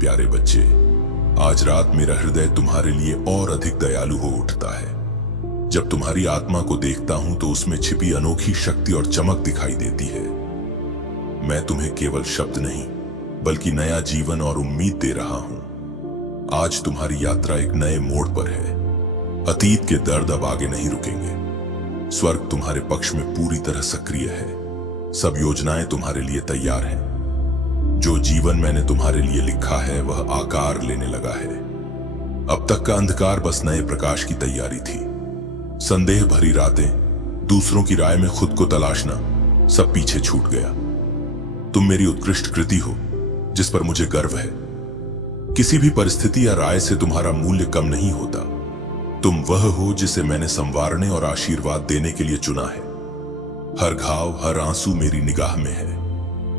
प्यारे बच्चे, आज रात मेरा हृदय तुम्हारे लिए और अधिक दयालु हो उठता है। जब तुम्हारी आत्मा को देखता हूं तो उसमें छिपी अनोखी शक्ति और चमक दिखाई देती है। मैं तुम्हें केवल शब्द नहीं बल्कि नया जीवन और उम्मीद दे रहा हूं। आज तुम्हारी यात्रा एक नए मोड़ पर है। अतीत के दर्द अब आगे नहीं रुकेंगे। स्वर्ग तुम्हारे पक्ष में पूरी तरह सक्रिय है। सब योजनाएं तुम्हारे लिए तैयार हैं। जो जीवन मैंने तुम्हारे लिए लिखा है वह आकार लेने लगा है। अब तक का अंधकार बस नए प्रकाश की तैयारी थी। संदेह भरी रातें, दूसरों की राय में खुद को तलाशना, सब पीछे छूट गया। तुम मेरी उत्कृष्ट कृति हो जिस पर मुझे गर्व है। किसी भी परिस्थिति या राय से तुम्हारा मूल्य कम नहीं होता। तुम वह हो जिसे मैंने संवारने और आशीर्वाद देने के लिए चुना है। हर घाव, हर आंसू मेरी निगाह में है।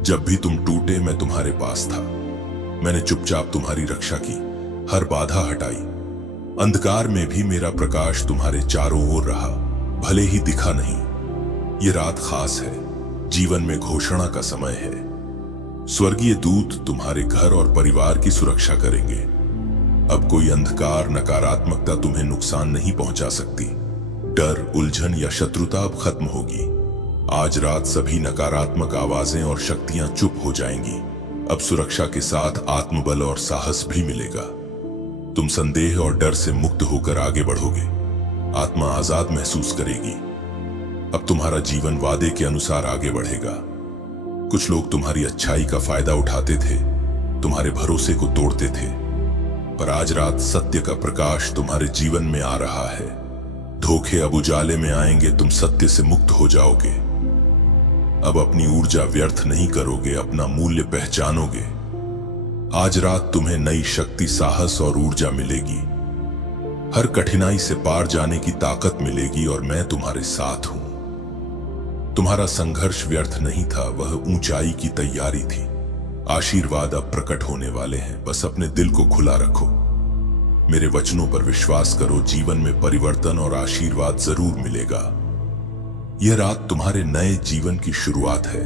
जब भी तुम टूटे मैं तुम्हारे पास था। मैंने चुपचाप तुम्हारी रक्षा की, हर बाधा हटाई। अंधकार में भी मेरा प्रकाश तुम्हारे चारों ओर रहा, भले ही दिखा नहीं। ये रात खास है, जीवन में घोषणा का समय है। स्वर्गीय दूत तुम्हारे घर और परिवार की सुरक्षा करेंगे। अब कोई अंधकार, नकारात्मकता तुम्हें नुकसान नहीं पहुंचा सकती। डर, उलझन या शत्रुता अब खत्म होगी। आज रात सभी नकारात्मक आवाजें और शक्तियां चुप हो जाएंगी। अब सुरक्षा के साथ आत्मबल और साहस भी मिलेगा। तुम संदेह और डर से मुक्त होकर आगे बढ़ोगे। आत्मा आजाद महसूस करेगी। अब तुम्हारा जीवन वादे के अनुसार आगे बढ़ेगा। कुछ लोग तुम्हारी अच्छाई का फायदा उठाते थे, तुम्हारे भरोसे को तोड़ते थे, पर आज रात सत्य का प्रकाश तुम्हारे जीवन में आ रहा है। धोखे अब उजाले में आएंगे, तुम सत्य से मुक्त हो जाओगे। अब अपनी ऊर्जा व्यर्थ नहीं करोगे, अपना मूल्य पहचानोगे। आज रात तुम्हें नई शक्ति, साहस और ऊर्जा मिलेगी। हर कठिनाई से पार जाने की ताकत मिलेगी और मैं तुम्हारे साथ हूं। तुम्हारा संघर्ष व्यर्थ नहीं था, वह ऊंचाई की तैयारी थी। आशीर्वाद अब प्रकट होने वाले हैं, बस अपने दिल को खुला रखो। मेरे वचनों पर विश्वास करो, जीवन में परिवर्तन और आशीर्वाद जरूर मिलेगा। यह रात तुम्हारे नए जीवन की शुरुआत है।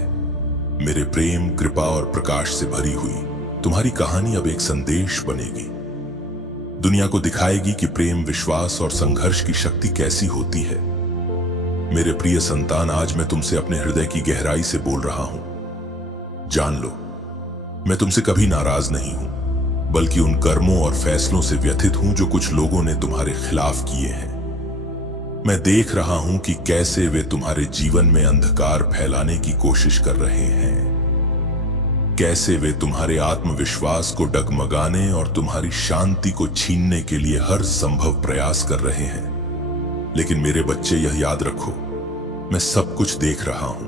मेरे प्रेम, कृपा और प्रकाश से भरी हुई तुम्हारी कहानी अब एक संदेश बनेगी। दुनिया को दिखाएगी कि प्रेम, विश्वास और संघर्ष की शक्ति कैसी होती है। मेरे प्रिय संतान, आज मैं तुमसे अपने हृदय की गहराई से बोल रहा हूं। जान लो, मैं तुमसे कभी नाराज नहीं हूं, बल्कि उन कर्मों और फैसलों से व्यथित हूं जो कुछ लोगों ने तुम्हारे खिलाफ किए हैं। मैं देख रहा हूं कि कैसे वे तुम्हारे जीवन में अंधकार फैलाने की कोशिश कर रहे हैं, कैसे वे तुम्हारे आत्मविश्वास को डगमगाने और तुम्हारी शांति को छीनने के लिए हर संभव प्रयास कर रहे हैं। लेकिन मेरे बच्चे, यह याद रखो, मैं सब कुछ देख रहा हूं।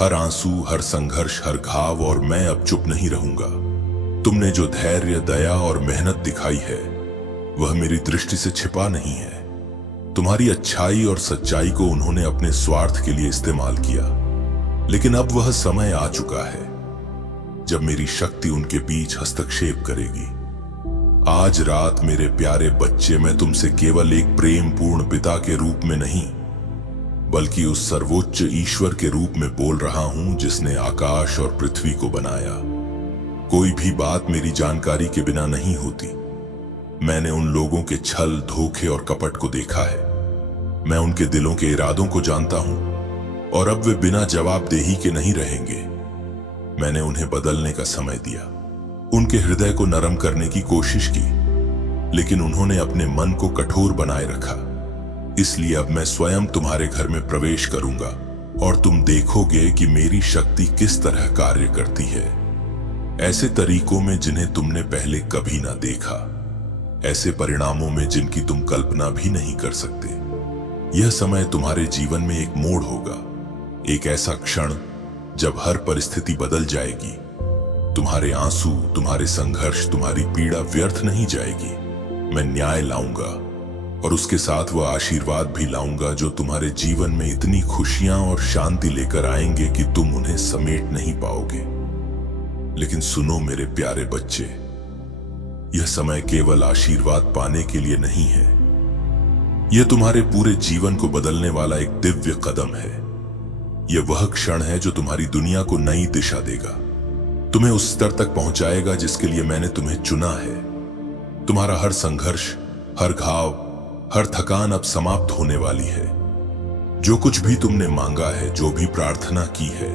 हर आंसू, हर संघर्ष, हर घाव, और मैं अब चुप नहीं रहूंगा। तुमने जो धैर्य, दया और मेहनत दिखाई है वह मेरी दृष्टि से छिपा नहीं है। तुम्हारी अच्छाई और सच्चाई को उन्होंने अपने स्वार्थ के लिए इस्तेमाल किया, लेकिन अब वह समय आ चुका है जब मेरी शक्ति उनके बीच हस्तक्षेप करेगी। आज रात मेरे प्यारे बच्चे, मैं तुमसे केवल एक प्रेमपूर्ण पिता के रूप में नहीं, बल्कि उस सर्वोच्च ईश्वर के रूप में बोल रहा हूं जिसने आकाश और पृथ्वी को बनाया। कोई भी बात मेरी जानकारी के बिना नहीं होती। मैंने उन लोगों के छल, धोखे और कपट को देखा है। मैं उनके दिलों के इरादों को जानता हूं, और अब वे बिना जवाबदेही के नहीं रहेंगे। मैंने उन्हें बदलने का समय दिया, उनके हृदय को नरम करने की कोशिश की, लेकिन उन्होंने अपने मन को कठोर बनाए रखा। इसलिए अब मैं स्वयं तुम्हारे घर में प्रवेश करूंगा और तुम देखोगे कि मेरी शक्ति किस तरह कार्य करती है। ऐसे तरीकों में जिन्हें तुमने पहले कभी ना देखा, ऐसे परिणामों में जिनकी तुम कल्पना भी नहीं कर सकते। यह समय तुम्हारे जीवन में एक मोड़ होगा, एक ऐसा क्षण जब हर परिस्थिति बदल जाएगी। तुम्हारे आंसू, तुम्हारे संघर्ष, तुम्हारी पीड़ा व्यर्थ नहीं जाएगी। मैं न्याय लाऊंगा और उसके साथ वह आशीर्वाद भी लाऊंगा जो तुम्हारे जीवन में इतनी खुशियां और शांति लेकर आएंगे कि तुम उन्हें समेट नहीं पाओगे। लेकिन सुनो मेरे प्यारे बच्चे, यह समय केवल आशीर्वाद पाने के लिए नहीं है। यह तुम्हारे पूरे जीवन को बदलने वाला एक दिव्य कदम है। यह वह क्षण है जो तुम्हारी दुनिया को नई दिशा देगा। तुम्हें उस स्तर तक पहुंचाएगा जिसके लिए मैंने तुम्हें चुना है। तुम्हारा हर संघर्ष, हर घाव, हर थकान अब समाप्त होने वाली है। जो कुछ भी तुमने मांगा है, जो भी प्रार्थना की है,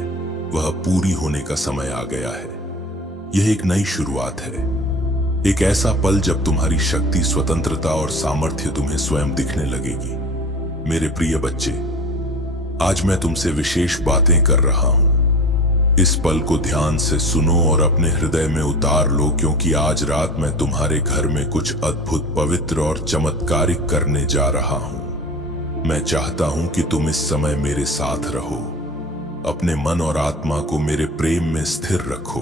वह पूरी होने का समय आ गया है। यह एक नई शुरुआत है, एक ऐसा पल जब तुम्हारी शक्ति, स्वतंत्रता और सामर्थ्य तुम्हें स्वयं दिखने लगेगी। मेरे प्रिय बच्चे, आज मैं तुमसे विशेष बातें कर रहा हूं। इस पल को ध्यान से सुनो और अपने हृदय में उतार लो, क्योंकि आज रात मैं तुम्हारे घर में कुछ अद्भुत, पवित्र और चमत्कारिक करने जा रहा हूं। मैं चाहता हूं कि तुम इस समय मेरे साथ रहो, अपने मन और आत्मा को मेरे प्रेम में स्थिर रखो,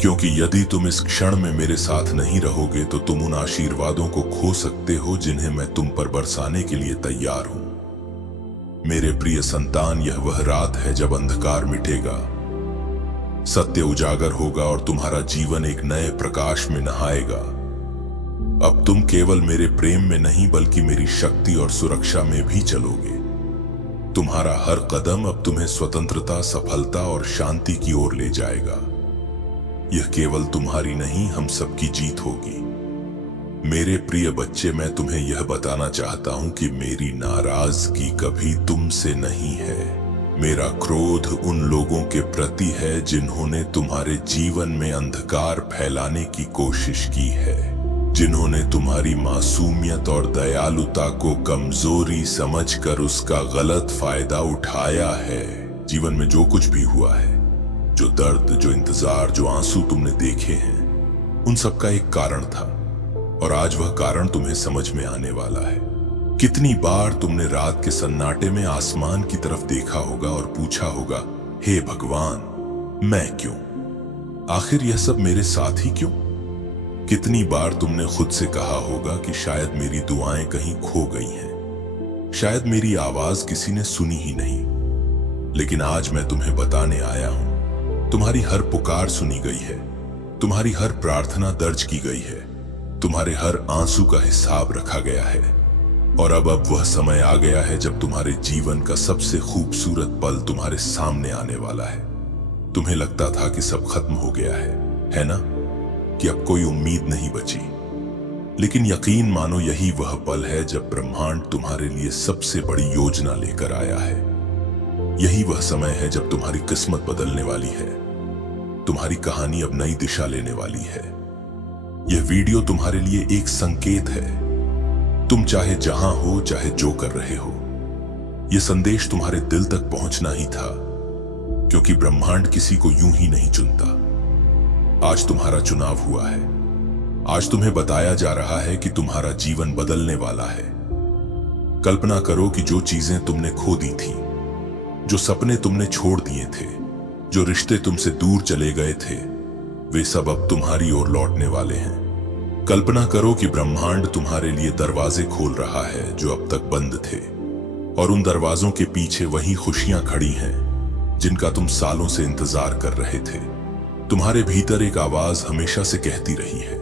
क्योंकि यदि तुम इस क्षण में मेरे साथ नहीं रहोगे तो तुम उन आशीर्वादों को खो सकते हो जिन्हें मैं तुम पर बरसाने के लिए तैयार हूं। मेरे प्रिय संतान, यह वह रात है जब अंधकार मिटेगा, सत्य उजागर होगा और तुम्हारा जीवन एक नए प्रकाश में नहाएगा। अब तुम केवल मेरे प्रेम में नहीं बल्कि मेरी शक्ति और सुरक्षा में भी चलोगे। तुम्हारा हर कदम अब तुम्हें स्वतंत्रता, सफलता और शांति की ओर ले जाएगा। यह केवल तुम्हारी नहीं, हम सबकी जीत होगी। मेरे प्रिय बच्चे, मैं तुम्हें यह बताना चाहता हूं कि मेरी नाराजगी कभी तुमसे नहीं है। मेरा क्रोध उन लोगों के प्रति है जिन्होंने तुम्हारे जीवन में अंधकार फैलाने की कोशिश की है, जिन्होंने तुम्हारी मासूमियत और दयालुता को कमजोरी समझकर उसका गलत फायदा उठाया है। जीवन में जो कुछ भी हुआ है, जो दर्द, जो इंतजार, जो आंसू तुमने देखे हैं, उन सब का एक कारण था और आज वह कारण तुम्हें समझ में आने वाला है। कितनी बार तुमने रात के सन्नाटे में आसमान की तरफ देखा होगा और पूछा होगा, हे भगवान, मैं क्यों? आखिर यह सब मेरे साथ ही क्यों? कितनी बार तुमने खुद से कहा होगा कि शायद मेरी दुआएं कहीं खो गई हैं, शायद मेरी आवाज किसी ने सुनी ही नहीं। लेकिन आज मैं तुम्हें बताने आया हूं, तुम्हारी हर पुकार सुनी गई है, तुम्हारी हर प्रार्थना दर्ज की गई है, तुम्हारे हर आंसू का हिसाब रखा गया है और अब वह समय आ गया है जब तुम्हारे जीवन का सबसे खूबसूरत पल तुम्हारे सामने आने वाला है। तुम्हें लगता था कि सब खत्म हो गया है ना? कि अब कोई उम्मीद नहीं बची। लेकिन यकीन मानो, यही वह पल है जब ब्रह्मांड तुम्हारे लिए सबसे बड़ी योजना लेकर आया है। यही वह समय है जब तुम्हारी किस्मत बदलने वाली है, तुम्हारी कहानी अब नई दिशा लेने वाली है। यह वीडियो तुम्हारे लिए एक संकेत है। तुम चाहे जहां हो, चाहे जो कर रहे हो, यह संदेश तुम्हारे दिल तक पहुंचना ही था, क्योंकि ब्रह्मांड किसी को यूं ही नहीं चुनता। आज तुम्हारा चुनाव हुआ है। आज तुम्हें बताया जा रहा है कि तुम्हारा जीवन बदलने वाला है। कल्पना करो कि जो चीजें तुमने खो दी थी, जो सपने तुमने छोड़ दिए थे, जो रिश्ते तुमसे दूर चले गए थे, वे सब अब तुम्हारी ओर लौटने वाले हैं। कल्पना करो कि ब्रह्मांड तुम्हारे लिए दरवाजे खोल रहा है जो अब तक बंद थे, और उन दरवाजों के पीछे वही खुशियां खड़ी हैं जिनका तुम सालों से इंतजार कर रहे थे। तुम्हारे भीतर एक आवाज हमेशा से कहती रही है,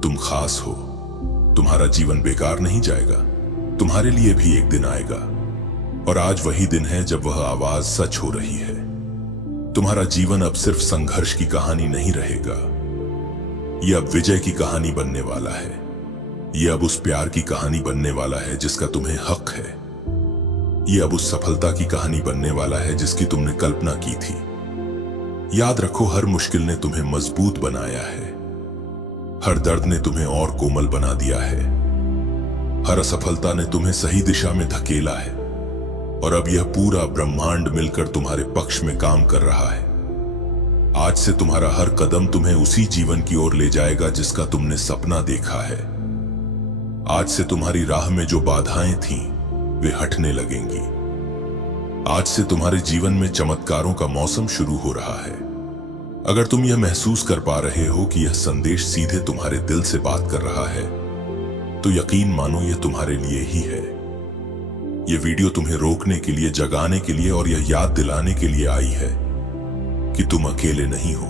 तुम खास हो, तुम्हारा जीवन बेकार नहीं जाएगा, तुम्हारे लिए भी एक दिन आएगा। और आज वही दिन है जब वह आवाज सच हो रही है। तुम्हारा जीवन अब सिर्फ संघर्ष की कहानी नहीं रहेगा, यह अब विजय की कहानी बनने वाला है। यह अब उस प्यार की कहानी बनने वाला है जिसका तुम्हें हक है। यह अब उस सफलता की कहानी बनने वाला है जिसकी तुमने कल्पना की थी। याद रखो, हर मुश्किल ने तुम्हें मजबूत बनाया है, हर दर्द ने तुम्हें और कोमल बना दिया है, हर असफलता ने तुम्हें सही दिशा में धकेला है, और अब यह पूरा ब्रह्मांड मिलकर तुम्हारे पक्ष में काम कर रहा है। आज से तुम्हारा हर कदम तुम्हें उसी जीवन की ओर ले जाएगा जिसका तुमने सपना देखा है। आज से तुम्हारी राह में जो बाधाएं थीं, वे हटने लगेंगी। आज से तुम्हारे जीवन में चमत्कारों का मौसम शुरू हो रहा है। अगर तुम यह महसूस कर पा रहे हो कि यह संदेश सीधे तुम्हारे दिल से बात कर रहा है, तो यकीन मानो यह तुम्हारे लिए ही है। यह वीडियो तुम्हें रोकने के लिए, जगाने के लिए और यह याद दिलाने के लिए आई है कि तुम अकेले नहीं हो।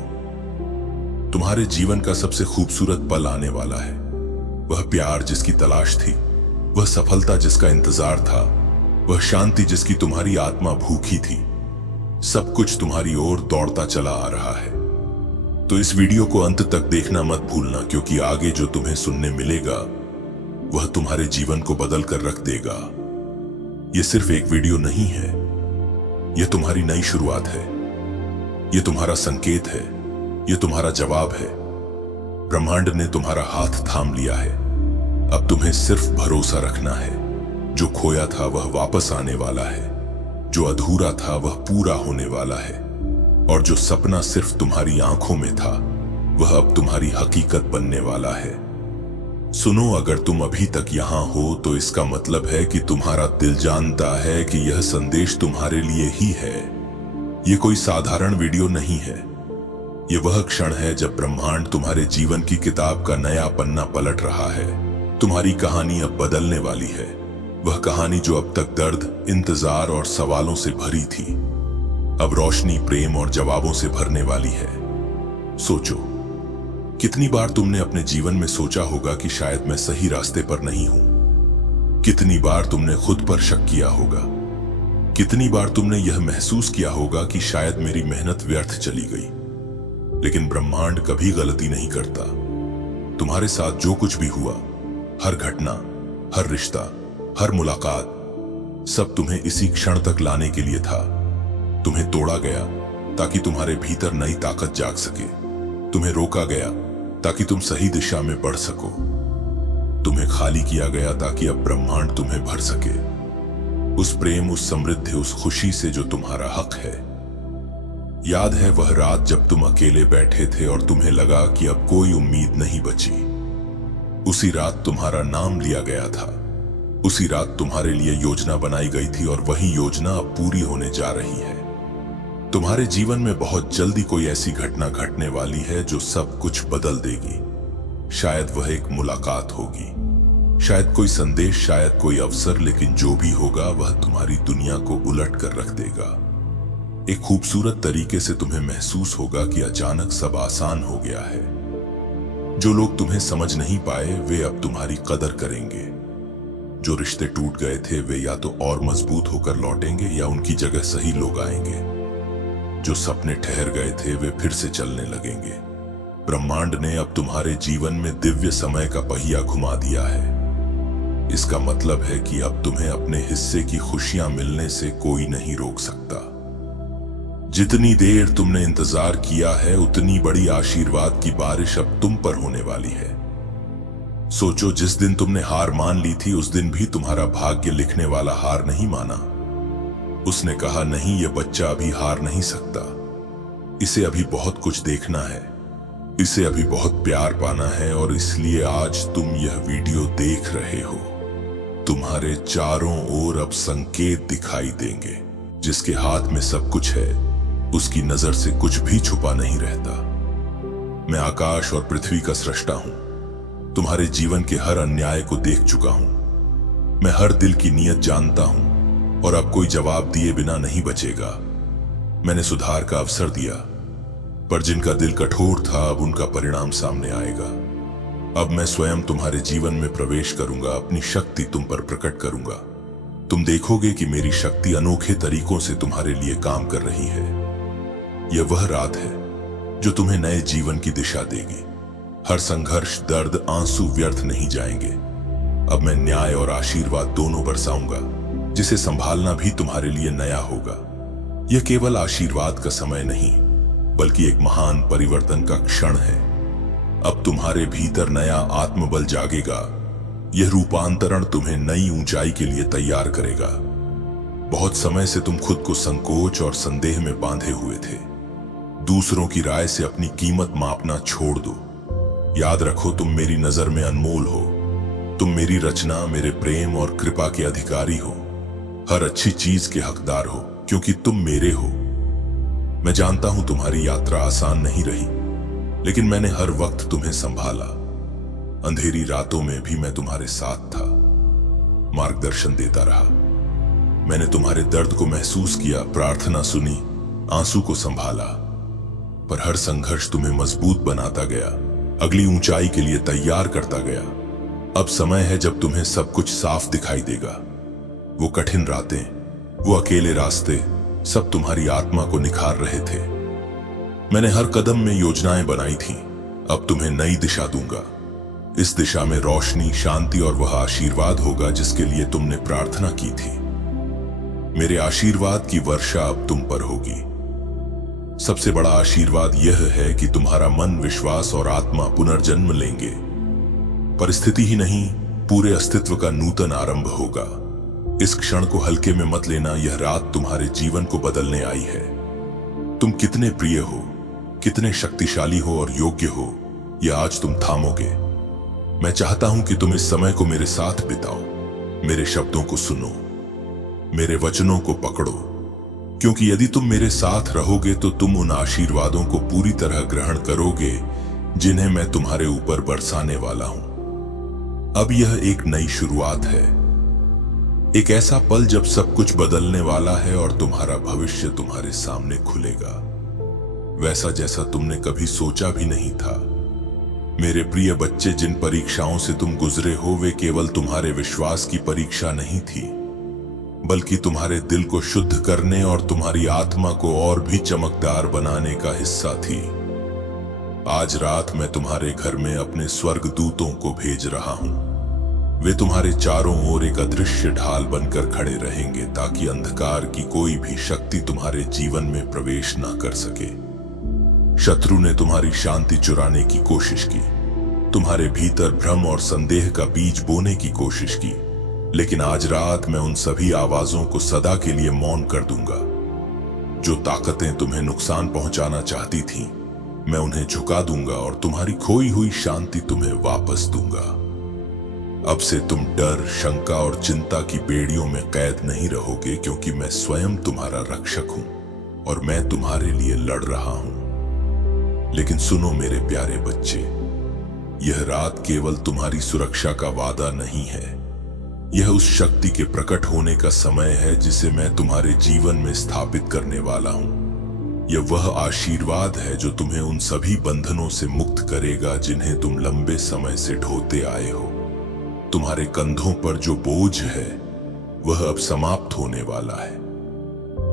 तुम्हारे जीवन का सबसे खूबसूरत पल आने वाला है। वह प्यार जिसकी तलाश थी, वह सफलता जिसका इंतजार था, वह शांति जिसकी तुम्हारी आत्मा भूखी थी, सब कुछ तुम्हारी ओर दौड़ता चला आ रहा है। तो इस वीडियो को अंत तक देखना मत भूलना, क्योंकि आगे जो तुम्हें सुनने मिलेगा वह तुम्हारे जीवन को बदल कर रख देगा। यह सिर्फ एक वीडियो नहीं है, यह तुम्हारी नई शुरुआत है, यह तुम्हारा संकेत है, यह तुम्हारा जवाब है। ब्रह्मांड ने तुम्हारा हाथ थाम लिया है। अब तुम्हें सिर्फ भरोसा रखना है। जो खोया था वह वापस आने वाला है, जो अधूरा था वह पूरा होने वाला है, और जो सपना सिर्फ तुम्हारी आंखों में था वह अब तुम्हारी हकीकत बनने वाला है। सुनो, अगर तुम अभी तक यहां हो तो इसका मतलब है कि तुम्हारा दिल जानता है कि यह संदेश तुम्हारे लिए ही है। यह कोई साधारण वीडियो नहीं है। यह वह क्षण है जब ब्रह्मांड तुम्हारे जीवन की किताब का नया पन्ना पलट रहा है। तुम्हारी कहानी अब बदलने वाली है। वह कहानी जो अब तक दर्द, इंतजार और सवालों से भरी थी, अब रोशनी, प्रेम और जवाबों से भरने वाली है। सोचो, कितनी बार तुमने अपने जीवन में सोचा होगा कि शायद मैं सही रास्ते पर नहीं हूं। कितनी बार तुमने खुद पर शक किया होगा। कितनी बार तुमने यह महसूस किया होगा कि शायद मेरी मेहनत व्यर्थ चली गई। लेकिन ब्रह्मांड कभी गलती नहीं करता। तुम्हारे साथ जो कुछ भी हुआ, हर घटना, हर रिश्ता, हर मुलाकात, सब तुम्हें इसी क्षण तक लाने के लिए था। तुम्हें तोड़ा गया ताकि तुम्हारे भीतर नई ताकत जाग सके। तुम्हें रोका गया ताकि तुम सही दिशा में बढ़ सको। तुम्हें खाली किया गया ताकि अब ब्रह्मांड तुम्हें भर सके, उस प्रेम, उस समृद्धि, उस खुशी से जो तुम्हारा हक है। याद है वह रात जब तुम अकेले बैठे थे और तुम्हें लगा कि अब कोई उम्मीद नहीं बची। उसी रात तुम्हारा नाम लिया गया था। उसी रात तुम्हारे लिए योजना बनाई गई थी, और वही योजना अब पूरी होने जा रही है। तुम्हारे जीवन में बहुत जल्दी कोई ऐसी घटना घटने वाली है जो सब कुछ बदल देगी। शायद वह एक मुलाकात होगी, शायद कोई संदेश, शायद कोई अवसर, लेकिन जो भी होगा वह तुम्हारी दुनिया को उलट कर रख देगा। एक खूबसूरत तरीके से तुम्हें महसूस होगा कि अचानक सब आसान हो गया है। जो लोग तुम्हें समझ नहीं पाए वे अब तुम्हारी कदर करेंगे। जो रिश्ते टूट गए थे वे या तो और मजबूत होकर लौटेंगे या उनकी जगह सही लोग आएंगे। जो सपने ठहर गए थे वे फिर से चलने लगेंगे। ब्रह्मांड ने अब तुम्हारे जीवन में दिव्य समय का पहिया घुमा दिया है। इसका मतलब है कि अब तुम्हें अपने हिस्से की खुशियां मिलने से कोई नहीं रोक सकता। जितनी देर तुमने इंतजार किया है उतनी बड़ी आशीर्वाद की बारिश अब तुम पर होने वाली है। सोचो, जिस दिन तुमने हार मान ली थी उस दिन भी तुम्हारा भाग्य लिखने वाला हार नहीं माना। उसने कहा, नहीं, यह बच्चा अभी हार नहीं सकता। इसे अभी बहुत कुछ देखना है, इसे अभी बहुत प्यार पाना है, और इसलिए आज तुम यह वीडियो देख रहे हो। तुम्हारे चारों ओर अब संकेत दिखाई देंगे। जिसके हाथ में सब कुछ है उसकी नजर से कुछ भी छुपा नहीं रहता। मैं आकाश और पृथ्वी का सृष्टा हूं। तुम्हारे जीवन के हर अन्याय को देख चुका हूं। मैं हर दिल की नीयत जानता हूं, और अब कोई जवाब दिए बिना नहीं बचेगा। मैंने सुधार का अवसर दिया, पर जिनका दिल कठोर था अब उनका परिणाम सामने आएगा। अब मैं स्वयं तुम्हारे जीवन में प्रवेश करूंगा, अपनी शक्ति तुम पर प्रकट करूंगा। तुम देखोगे कि मेरी शक्ति अनोखे तरीकों से तुम्हारे लिए काम कर रही है। यह वह रात है जो तुम्हें नए जीवन की दिशा देगी। हर संघर्ष, दर्द, आंसू व्यर्थ नहीं जाएंगे। अब मैं न्याय और आशीर्वाद दोनों बरसाऊंगा, जिसे संभालना भी तुम्हारे लिए नया होगा। यह केवल आशीर्वाद का समय नहीं, बल्कि एक महान परिवर्तन का क्षण है। अब तुम्हारे भीतर नया आत्मबल जागेगा। यह रूपांतरण तुम्हें नई ऊंचाई के लिए तैयार करेगा। बहुत समय से तुम खुद को संकोच और संदेह में बांधे हुए थे। दूसरों की राय से अपनी कीमत मापना छोड़ दो। याद रखो, तुम मेरी नजर में अनमोल हो। तुम मेरी रचना, मेरे प्रेम और कृपा के अधिकारी हो। हर अच्छी चीज के हकदार हो, क्योंकि तुम मेरे हो। मैं जानता हूं तुम्हारी यात्रा आसान नहीं रही, लेकिन मैंने हर वक्त तुम्हें संभाला। अंधेरी रातों में भी मैं तुम्हारे साथ था, मार्गदर्शन देता रहा। मैंने तुम्हारे दर्द को महसूस किया, प्रार्थना सुनी, आंसू को संभाला, पर हर संघर्ष तुम्हें मजबूत बनाता गया, अगली ऊंचाई के लिए तैयार करता गया। अब समय है जब तुम्हें सब कुछ साफ दिखाई देगा। वो कठिन रातें, वो अकेले रास्ते, सब तुम्हारी आत्मा को निखार रहे थे। मैंने हर कदम में योजनाएं बनाई थीं। अब तुम्हें नई दिशा दूंगा। इस दिशा में रोशनी, शांति और वह आशीर्वाद होगा जिसके लिए तुमने प्रार्थना की थी। मेरे आशीर्वाद की वर्षा अब तुम पर होगी। सबसे बड़ा आशीर्वाद यह है कि तुम्हारा मन, विश्वास और आत्मा पुनर्जन्म लेंगे। परिस्थिति ही नहीं, पूरे अस्तित्व का नूतन आरंभ होगा। इस क्षण को हल्के में मत लेना। यह रात तुम्हारे जीवन को बदलने आई है। तुम कितने प्रिय हो, कितने शक्तिशाली हो और योग्य हो, यह आज तुम थामोगे। मैं चाहता हूं कि तुम इस समय को मेरे साथ बिताओ। मेरे शब्दों को सुनो, मेरे वचनों को पकड़ो, क्योंकि यदि तुम मेरे साथ रहोगे तो तुम उन आशीर्वादों को पूरी तरह ग्रहण करोगे जिन्हें मैं तुम्हारे ऊपर बरसाने वाला हूं। अब यह एक नई शुरुआत है, एक ऐसा पल जब सब कुछ बदलने वाला है और तुम्हारा भविष्य तुम्हारे सामने खुलेगा, वैसा जैसा तुमने कभी सोचा भी नहीं था। मेरे प्रिय बच्चे, जिन परीक्षाओं से तुम गुजरे हो वे केवल तुम्हारे विश्वास की परीक्षा नहीं थी, बल्कि तुम्हारे दिल को शुद्ध करने और तुम्हारी आत्मा को और भी चमकदार बनाने का हिस्सा थी। आज रात मैं तुम्हारे घर में अपने स्वर्गदूतों को भेज रहा हूं। वे तुम्हारे चारों ओर एक अदृश्य ढाल बनकर खड़े रहेंगे ताकि अंधकार की कोई भी शक्ति तुम्हारे जीवन में प्रवेश न कर सके। शत्रु ने तुम्हारी शांति चुराने की कोशिश की, तुम्हारे भीतर भ्रम और संदेह का बीज बोने की कोशिश की, लेकिन आज रात मैं उन सभी आवाजों को सदा के लिए मौन कर दूंगा। जो ताकतें तुम्हें नुकसान पहुंचाना चाहती थीं, मैं उन्हें झुका दूंगा और तुम्हारी खोई हुई शांति तुम्हें वापस दूंगा। अब से तुम डर, शंका और चिंता की बेड़ियों में कैद नहीं रहोगे, क्योंकि मैं स्वयं तुम्हारा रक्षक हूं और मैं तुम्हारे लिए लड़ रहा हूं। लेकिन सुनो मेरे प्यारे बच्चे, यह रात केवल तुम्हारी सुरक्षा का वादा नहीं है, यह उस शक्ति के प्रकट होने का समय है जिसे मैं तुम्हारे जीवन में स्थापित करने वाला हूं। यह वह आशीर्वाद है जो तुम्हें उन सभी बंधनों से मुक्त करेगा जिन्हें तुम लंबे समय से ढोते आए हो। तुम्हारे कंधों पर जो बोझ है वह अब समाप्त होने वाला है।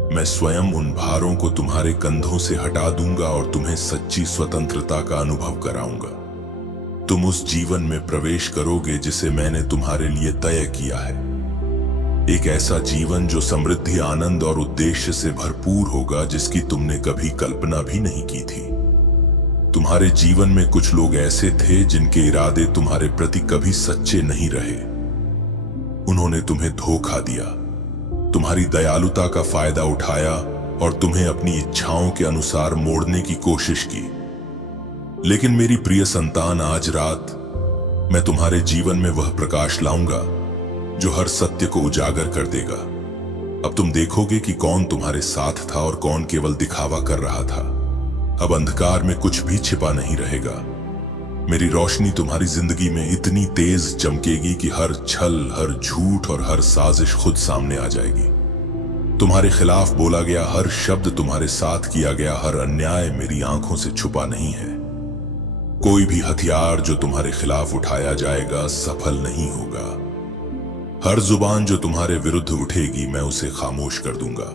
मैं स्वयं उन भारों को तुम्हारे कंधों से हटा दूंगा और तुम्हें सच्ची स्वतंत्रता का अनुभव कराऊंगा। तुम उस जीवन में प्रवेश करोगे जिसे मैंने तुम्हारे लिए तय किया है। एक ऐसा जीवन जो समृद्धि, आनंद और उद्देश्य से भरपूर होगा जिसकी तुमने कभी कल्पना भी नहीं की थी। तुम्हारे जीवन में कुछ लोग ऐसे थे जिनके इरादे तुम्हारे प्रति कभी सच्चे नहीं रहे। उन्होंने तुम्हें धोखा दिया, तुम्हारी दयालुता का फायदा उठाया और तुम्हें अपनी इच्छाओं के अनुसार मोड़ने की कोशिश की। लेकिन मेरी प्रिय संतान, आज रात मैं तुम्हारे जीवन में वह प्रकाश लाऊंगा जो हर सत्य को उजागर कर देगा। अब तुम देखोगे कि कौन तुम्हारे साथ था और कौन केवल दिखावा कर रहा था। अब अंधकार में कुछ भी छिपा नहीं रहेगा। मेरी रोशनी तुम्हारी जिंदगी में इतनी तेज चमकेगी कि हर छल, हर झूठ और हर साजिश खुद सामने आ जाएगी। तुम्हारे खिलाफ बोला गया हर शब्द, तुम्हारे साथ किया गया हर अन्याय मेरी आंखों से छुपा नहीं है। कोई भी हथियार जो तुम्हारे खिलाफ उठाया जाएगा सफल नहीं होगा। हर जुबान जो तुम्हारे विरुद्ध उठेगी मैं उसे खामोश कर दूंगा।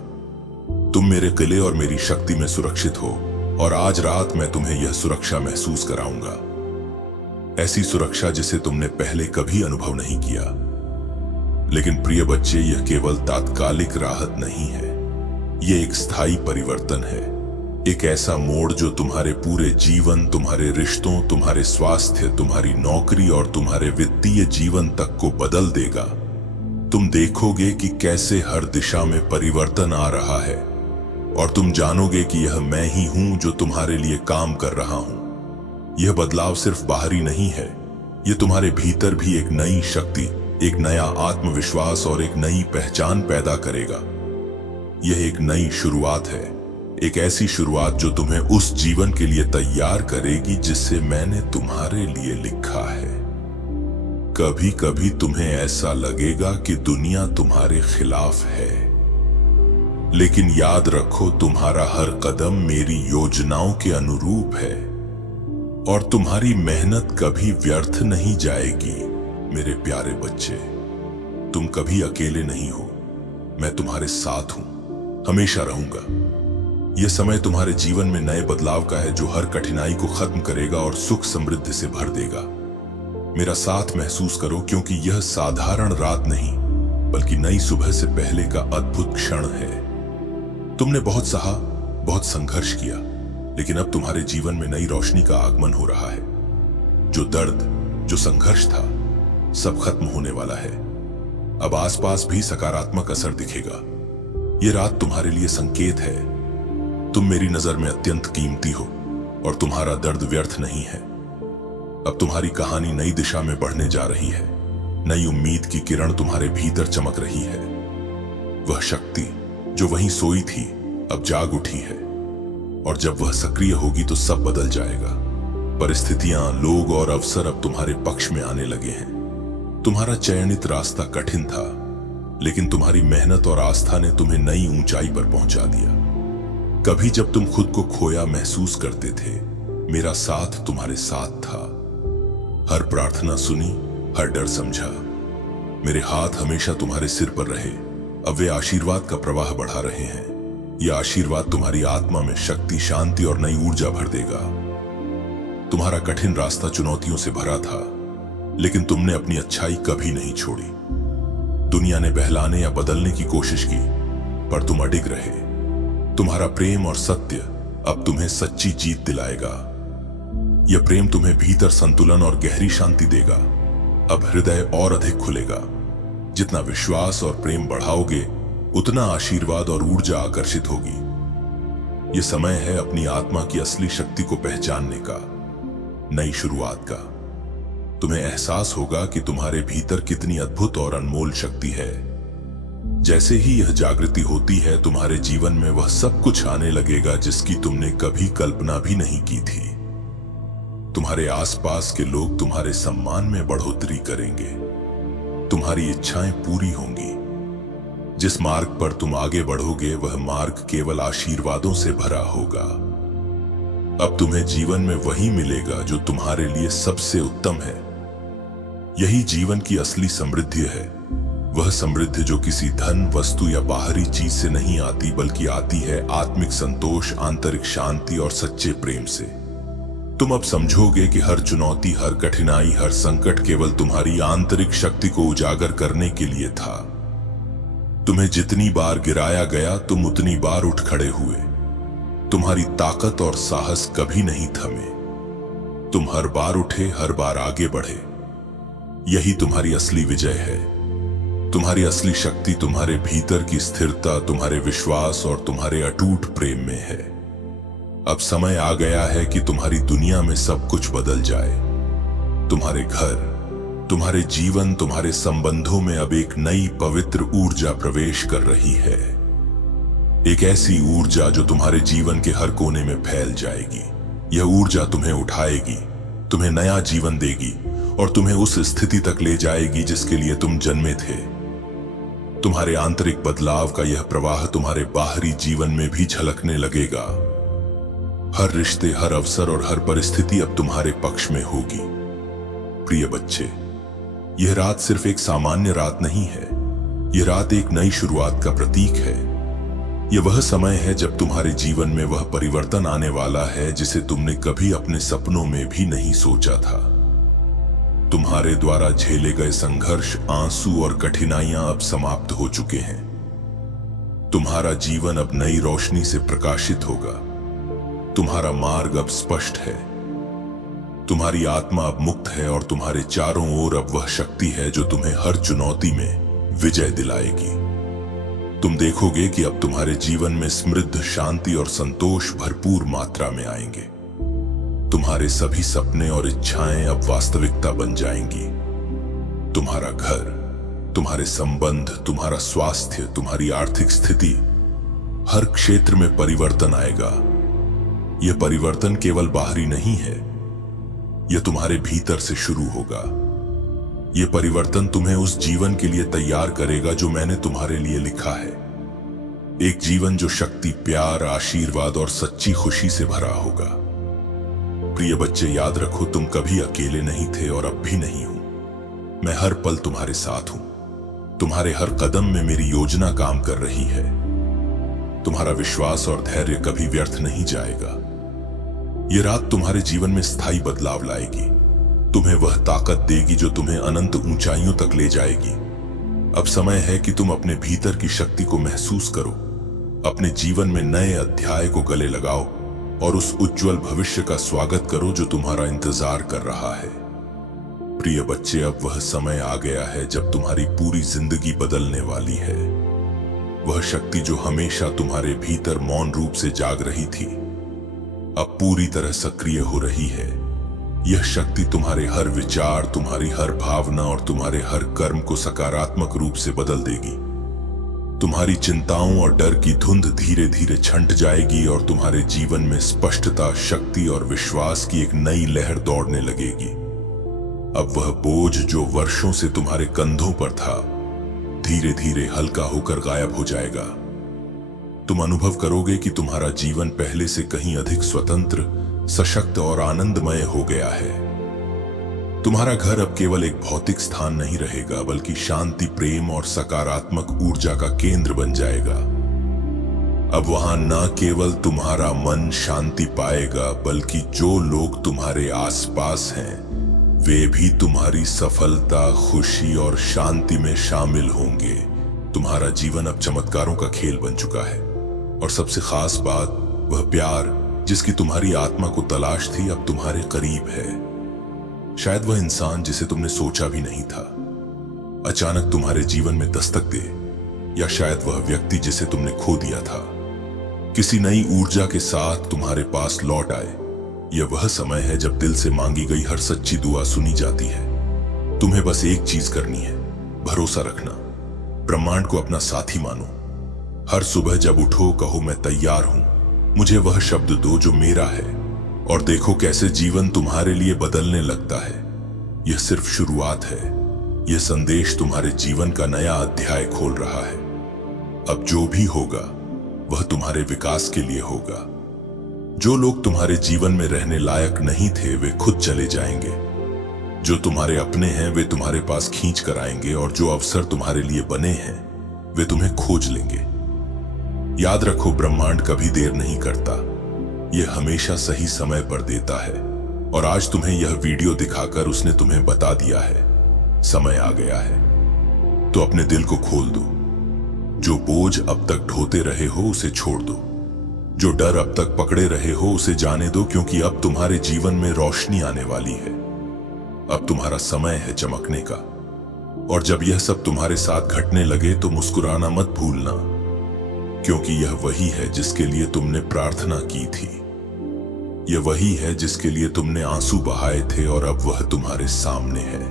तुम मेरे किले और मेरी शक्ति में सुरक्षित हो और आज रात मैं तुम्हें यह सुरक्षा महसूस कराऊंगा, ऐसी सुरक्षा जिसे तुमने पहले कभी अनुभव नहीं किया। लेकिन प्रिय बच्चे, यह केवल तात्कालिक राहत नहीं है, यह एक स्थायी परिवर्तन है। एक ऐसा मोड़ जो तुम्हारे पूरे जीवन, तुम्हारे रिश्तों, तुम्हारे स्वास्थ्य, तुम्हारी नौकरी और तुम्हारे वित्तीय जीवन तक को बदल देगा। तुम देखोगे कि कैसे हर दिशा में परिवर्तन आ रहा है और तुम जानोगे कि यह मैं ही हूं जो तुम्हारे लिए काम कर रहा हूं। यह बदलाव सिर्फ बाहरी नहीं है, यह तुम्हारे भीतर भी एक नई शक्ति, एक नया आत्मविश्वास और एक नई पहचान पैदा करेगा। यह एक नई शुरुआत है, एक ऐसी शुरुआत जो तुम्हें उस जीवन के लिए तैयार करेगी जिसे मैंने तुम्हारे लिए लिखा है। कभी कभी तुम्हें ऐसा लगेगा कि दुनिया तुम्हारे खिलाफ है, लेकिन याद रखो तुम्हारा हर कदम मेरी योजनाओं के अनुरूप है और तुम्हारी मेहनत कभी व्यर्थ नहीं जाएगी। मेरे प्यारे बच्चे, तुम कभी अकेले नहीं हो, मैं तुम्हारे साथ हूं, हमेशा रहूंगा। यह समय तुम्हारे जीवन में नए बदलाव का है, जो हर कठिनाई को खत्म करेगा और सुख समृद्धि से भर देगा। मेरा साथ महसूस करो, क्योंकि यह साधारण रात नहीं बल्कि नई सुबह से पहले का अद्भुत क्षण है। तुमने बहुत सहा, बहुत संघर्ष किया, लेकिन अब तुम्हारे जीवन में नई रोशनी का आगमन हो रहा है। जो दर्द, जो संघर्ष था, सब खत्म होने वाला है। अब आसपास भी सकारात्मक असर दिखेगा। यह रात तुम्हारे लिए संकेत है। तुम मेरी नजर में अत्यंत कीमती हो और तुम्हारा दर्द व्यर्थ नहीं है। अब तुम्हारी कहानी नई दिशा में बढ़ने जा रही है। नई उम्मीद की किरण तुम्हारे भीतर चमक रही है। वह शक्ति जो वहीं सोई थी अब जाग उठी है, और जब वह सक्रिय होगी तो सब बदल जाएगा। परिस्थितियां, लोग और अवसर अब तुम्हारे पक्ष में आने लगे हैं। तुम्हारा चयनित रास्ता कठिन था, लेकिन तुम्हारी मेहनत और आस्था ने तुम्हें नई ऊंचाई पर पहुंचा दिया। कभी जब तुम खुद को खोया महसूस करते थे, मेरा साथ तुम्हारे साथ था। हर प्रार्थना सुनी, हर डर समझा। मेरे हाथ हमेशा तुम्हारे सिर पर रहे। अब वे आशीर्वाद का प्रवाह बढ़ा रहे हैं। यह आशीर्वाद तुम्हारी आत्मा में शक्ति, शांति और नई ऊर्जा भर देगा। तुम्हारा कठिन रास्ता चुनौतियों से भरा था, लेकिन तुमने अपनी अच्छाई कभी नहीं छोड़ी। दुनिया ने बहलाने या बदलने की कोशिश की, पर तुम अडिग रहे। तुम्हारा प्रेम और सत्य अब तुम्हें सच्ची जीत दिलाएगा। यह प्रेम तुम्हें भीतर संतुलन और गहरी शांति देगा। अब हृदय और अधिक खुलेगा। जितना विश्वास और प्रेम बढ़ाओगे, उतना आशीर्वाद और ऊर्जा आकर्षित होगी। यह समय है अपनी आत्मा की असली शक्ति को पहचानने का, नई शुरुआत का। तुम्हें एहसास होगा कि तुम्हारे भीतर कितनी अद्भुत और अनमोल शक्ति है। जैसे ही यह जागृति होती है, तुम्हारे जीवन में वह सब कुछ आने लगेगा जिसकी तुमने कभी कल्पना भी नहीं की थी। तुम्हारे आसपास के लोग तुम्हारे सम्मान में बढ़ोतरी करेंगे। तुम्हारी इच्छाएं पूरी होंगी। जिस मार्ग पर तुम आगे बढ़ोगे, वह मार्ग केवल आशीर्वादों से भरा होगा। अब तुम्हें जीवन में वही मिलेगा जो तुम्हारे लिए सबसे उत्तम है। यही जीवन की असली समृद्धि है। वह समृद्धि जो किसी धन, वस्तु या बाहरी चीज से नहीं आती, बल्कि आती है आत्मिक संतोष, आंतरिक शांति और सच्चे प्रेम से। तुम अब समझोगे कि हर चुनौती, हर कठिनाई, हर संकट केवल तुम्हारी आंतरिक शक्ति को उजागर करने के लिए था। तुम्हें जितनी बार गिराया गया, तुम उतनी बार उठ खड़े हुए। तुम्हारी ताकत और साहस कभी नहीं थमे। तुम हर बार उठे, हर बार आगे बढ़े। यही तुम्हारी असली विजय है। तुम्हारी असली शक्ति तुम्हारे भीतर की स्थिरता, तुम्हारे विश्वास और तुम्हारे अटूट प्रेम में है। अब समय आ गया है कि तुम्हारी दुनिया में सब कुछ बदल जाए। तुम्हारे घर, तुम्हारे जीवन, तुम्हारे संबंधों में अब एक नई पवित्र ऊर्जा प्रवेश कर रही है। एक ऐसी ऊर्जा जो तुम्हारे जीवन के हर कोने में फैल जाएगी। यह ऊर्जा तुम्हें उठाएगी, तुम्हें नया जीवन देगी और तुम्हें उस स्थिति तक ले जाएगी जिसके लिए तुम जन्मे थे। तुम्हारे आंतरिक बदलाव का यह प्रवाह तुम्हारे बाहरी जीवन में भी झलकने लगेगा। हर रिश्ते, हर अवसर और हर परिस्थिति अब तुम्हारे पक्ष में होगी। प्रिय बच्चे, यह रात सिर्फ एक सामान्य रात नहीं है। यह रात एक नई शुरुआत का प्रतीक है। यह वह समय है जब तुम्हारे जीवन में वह परिवर्तन आने वाला है जिसे तुमने कभी अपने सपनों में भी नहीं सोचा था। तुम्हारे द्वारा झेले गए संघर्ष, आंसू और कठिनाइयां अब समाप्त हो चुके हैं। तुम्हारा जीवन अब नई रोशनी से प्रकाशित होगा। तुम्हारा मार्ग अब स्पष्ट है। तुम्हारी आत्मा अब मुक्त है और तुम्हारे चारों ओर अब वह शक्ति है जो तुम्हें हर चुनौती में विजय दिलाएगी। तुम देखोगे कि अब तुम्हारे जीवन में समृद्ध, शांति और संतोष भरपूर मात्रा में आएंगे। तुम्हारे सभी सपने और इच्छाएं अब वास्तविकता बन जाएंगी। तुम्हारा घर, तुम्हारे संबंध, तुम्हारा स्वास्थ्य, तुम्हारी आर्थिक स्थिति, हर क्षेत्र में परिवर्तन आएगा। यह परिवर्तन केवल बाहरी नहीं है, यह तुम्हारे भीतर से शुरू होगा। यह परिवर्तन तुम्हें उस जीवन के लिए तैयार करेगा जो मैंने तुम्हारे लिए लिखा है। एक जीवन जो शक्ति, प्यार, आशीर्वाद और सच्ची खुशी से भरा होगा। प्रिय बच्चे, याद रखो, तुम कभी अकेले नहीं थे और अब भी नहीं हो। मैं हर पल तुम्हारे साथ हूं। तुम्हारे हर कदम में मेरी योजना काम कर रही है। तुम्हारा विश्वास और धैर्य कभी व्यर्थ नहीं जाएगा। ये रात तुम्हारे जीवन में स्थायी बदलाव लाएगी, तुम्हें वह ताकत देगी जो तुम्हें अनंत ऊंचाइयों तक ले जाएगी। अब समय है कि तुम अपने भीतर की शक्ति को महसूस करो, अपने जीवन में नए अध्याय को गले लगाओ और उस उज्जवल भविष्य का स्वागत करो जो तुम्हारा इंतजार कर रहा है। प्रिय बच्चे, अब वह समय आ गया है जब तुम्हारी पूरी जिंदगी बदलने वाली है। वह शक्ति जो हमेशा तुम्हारे भीतर मौन रूप से जाग रही थी, अब पूरी तरह सक्रिय हो रही है। यह शक्ति तुम्हारे हर विचार, तुम्हारी हर भावना और तुम्हारे हर कर्म को सकारात्मक रूप से बदल देगी। तुम्हारी चिंताओं और डर की धुंध धीरे धीरे छंट जाएगी और तुम्हारे जीवन में स्पष्टता, शक्ति और विश्वास की एक नई लहर दौड़ने लगेगी। अब वह बोझ जो वर्षों से तुम्हारे कंधों पर था, धीरे धीरे हल्का होकर गायब हो जाएगा। तुम अनुभव करोगे कि तुम्हारा जीवन पहले से कहीं अधिक स्वतंत्र, सशक्त और आनंदमय हो गया है। तुम्हारा घर अब केवल एक भौतिक स्थान नहीं रहेगा, बल्कि शांति, प्रेम और सकारात्मक ऊर्जा का केंद्र बन जाएगा। अब वहां न केवल तुम्हारा मन शांति पाएगा, बल्कि जो लोग तुम्हारे आसपास हैं वे भी तुम्हारी सफलता, खुशी और शांति में शामिल होंगे। तुम्हारा जीवन अब चमत्कारों का खेल बन चुका है और सबसे खास बात, वह प्यार जिसकी तुम्हारी आत्मा को तलाश थी अब तुम्हारे करीब है। शायद वह इंसान जिसे तुमने सोचा भी नहीं था अचानक तुम्हारे जीवन में दस्तक दे, या शायद वह व्यक्ति जिसे तुमने खो दिया था किसी नई ऊर्जा के साथ तुम्हारे पास लौट आए। यह वह समय है जब दिल से मांगी गई हर सच्ची दुआ सुनी जाती है। तुम्हें बस एक चीज करनी है, भरोसा रखना, ब्रह्मांड को अपना साथी मानो। हर सुबह जब उठो कहो मैं तैयार हूं, मुझे वह शब्द दो जो मेरा है, और देखो कैसे जीवन तुम्हारे लिए बदलने लगता है। यह सिर्फ शुरुआत है, यह संदेश तुम्हारे जीवन का नया अध्याय खोल रहा है। अब जो भी होगा वह तुम्हारे विकास के लिए होगा। जो लोग तुम्हारे जीवन में रहने लायक नहीं थे वे खुद चले जाएंगे, जो तुम्हारे अपने हैं वे तुम्हारे पास खींच कर आएंगे, और जो अवसर तुम्हारे लिए बने हैं वे तुम्हें खोज लेंगे। याद रखो, ब्रह्मांड कभी देर नहीं करता, यह हमेशा सही समय पर देता है। और आज तुम्हें यह वीडियो दिखाकर उसने तुम्हें बता दिया है, समय आ गया है। तो अपने दिल को खोल दो। जो बोझ अब तक ढोते रहे हो उसे छोड़ दो, जो डर अब तक पकड़े रहे हो उसे जाने दो, क्योंकि अब तुम्हारे जीवन में रोशनी आने वाली है। अब तुम्हारा समय है चमकने का। और जब यह सब तुम्हारे साथ घटने लगे तो मुस्कुराना मत भूलना, क्योंकि यह वही है जिसके लिए तुमने प्रार्थना की थी। यह वही है जिसके लिए तुमने आंसू बहाए थे, और अब वह तुम्हारे सामने है।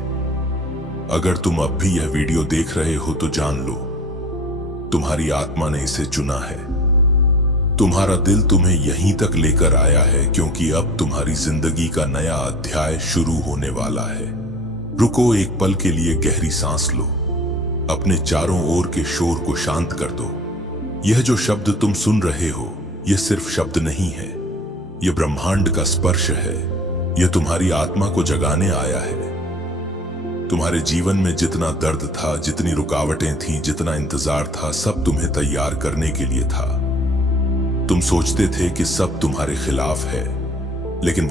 अगर तुम अब भी यह वीडियो देख रहे हो तो जान लो, तुम्हारी आत्मा ने इसे चुना है। तुम्हारा दिल तुम्हें यहीं तक लेकर आया है, क्योंकि अब तुम्हारी जिंदगी का नया अध्याय शुरू होने वाला है। रुको, एक पल के लिए गहरी सांस लो, अपने चारों ओर के शोर को शांत कर दो। यह जो शब्द तुम सुन रहे हो, यह सिर्फ शब्द नहीं है, यह ब्रह्मांड का स्पर्श है। यह तुम्हारी आत्मा को जगाने आया है। तुम्हारे जीवन में जितना दर्द था, जितनी रुकावटें थीं, जितना इंतजार था, सब तुम्हें तैयार करने के लिए था। तुम सोचते थे कि सब तुम्हारे खिलाफ है, लेकिन